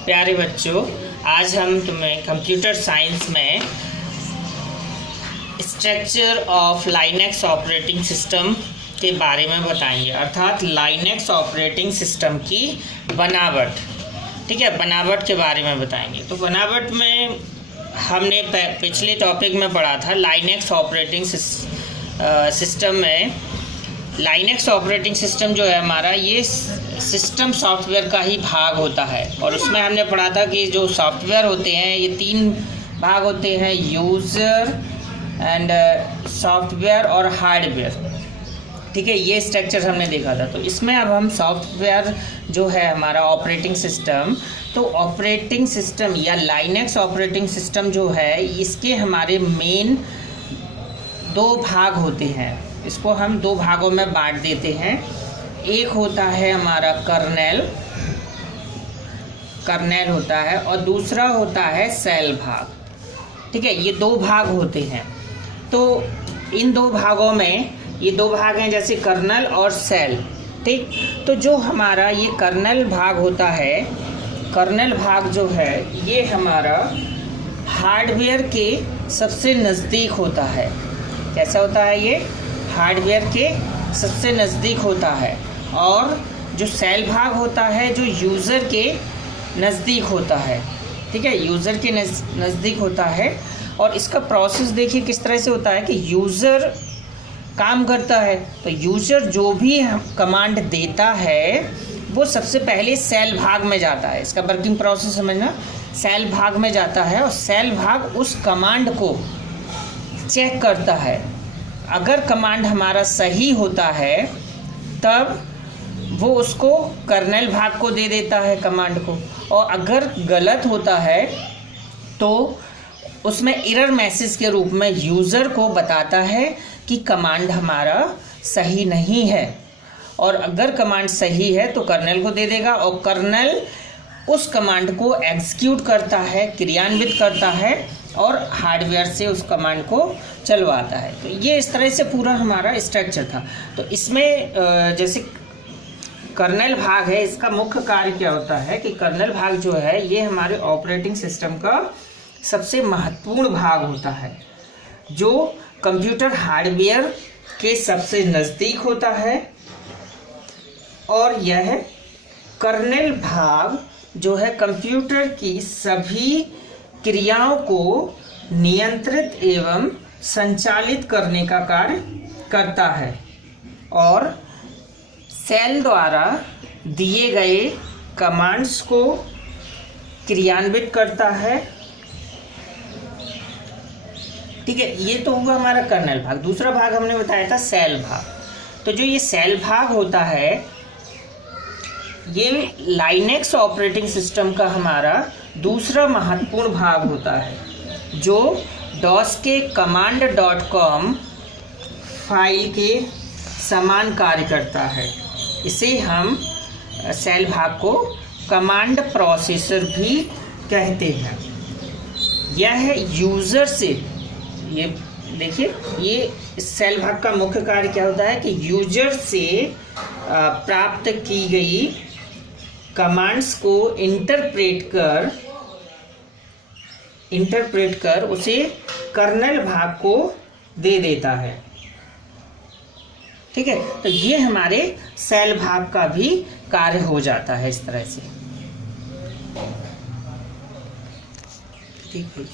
प्यारे बच्चों, आज हम तुम्हें कंप्यूटर साइंस में structure of Linux operating system के बारे में बताएंगे, अर्थात लाइनेक्स ऑपरेटिंग सिस्टम की बनावट। ठीक है, बनावट के बारे में बताएंगे। तो बनावट में हमने पिछले टॉपिक में पढ़ा था लाइनेक्स ऑपरेटिंग सिस्टम में। लाइनेक्स ऑपरेटिंग सिस्टम जो है हमारा, ये सिस्टम सॉफ्टवेयर का ही भाग होता है। और उसमें हमने पढ़ा था कि जो सॉफ्टवेयर होते हैं ये तीन भाग होते हैं, यूज़र एंड सॉफ्टवेयर और हार्डवेयर। ठीक है, ये स्ट्रक्चर हमने देखा था। तो इसमें अब हम सॉफ्टवेयर जो है हमारा ऑपरेटिंग सिस्टम, तो ऑपरेटिंग सिस्टम या लाइनेक्स ऑपरेटिंग सिस्टम जो है इसके हमारे मेन दो भाग होते हैं। इसको हम दो भागों में बांट देते हैं। एक होता है हमारा कर्नेल होता है और दूसरा होता है सेल भाग। ठीक है, ये दो भाग होते हैं। तो इन दो भागों में ये दो भाग हैं, जैसे कर्नल और सेल। ठीक, तो जो हमारा ये कर्नल भाग होता है, कर्नल भाग जो है ये हमारा हार्डवेयर के सबसे नज़दीक होता है। कैसा होता है ये? हार्डवेयर के सबसे नज़दीक होता है। और जो सेल भाग होता है जो यूज़र के नज़दीक होता है। ठीक है, यूज़र के नज़दीक होता है। और इसका प्रोसेस देखिए किस तरह से होता है कि यूज़र काम करता है, तो यूज़र जो भी कमांड देता है वो सबसे पहले सेल भाग में जाता है। इसका वर्किंग प्रोसेस समझना, सेल भाग में जाता है और सेल भाग उस कमांड को चेक करता है। अगर कमांड हमारा सही होता है तब वो उसको कर्नेल भाग को दे देता है कमांड को, और अगर गलत होता है तो उसमें एरर मैसेज के रूप में यूज़र को बताता है कि कमांड हमारा सही नहीं है। और अगर कमांड सही है तो कर्नेल को दे देगा और कर्नेल उस कमांड को एग्जीक्यूट करता है, क्रियान्वित करता है और हार्डवेयर से उस कमांड को चलवाता है। तो ये इस तरह से पूरा हमारा स्ट्रक्चर था। तो इसमें जैसे कर्नेल भाग है, इसका मुख्य कार्य क्या होता है कि कर्नेल भाग जो है ये हमारे ऑपरेटिंग सिस्टम का सबसे महत्वपूर्ण भाग होता है, जो कंप्यूटर हार्डवेयर के सबसे नज़दीक होता है। और यह कर्नेल भाग जो है कंप्यूटर की सभी क्रियाओं को नियंत्रित एवं संचालित करने का कार्य करता है और सेल द्वारा दिए गए कमांड्स को क्रियान्वित करता है। ठीक है, ये तो होगा हमारा कर्नेल भाग। दूसरा भाग हमने बताया था सेल भाग। तो जो ये सेल भाग होता है ये लाइनेक्स ऑपरेटिंग सिस्टम का हमारा दूसरा महत्वपूर्ण भाग होता है, जो डॉस के command.com फाइल के समान कार्य करता है। इसे हम सेल भाग को कमांड प्रोसेसर भी कहते हैं। यह यूज़र से, ये देखिए, ये सेल भाग का मुख्य कार्य क्या होता है कि यूजर से प्राप्त की गई कमांड्स को इंटरप्रेट कर उसे कर्नेल भाग को दे देता है। ठीक है, तो ये हमारे सेल भाग का भी कार्य हो जाता है इस तरह से। ठीक है।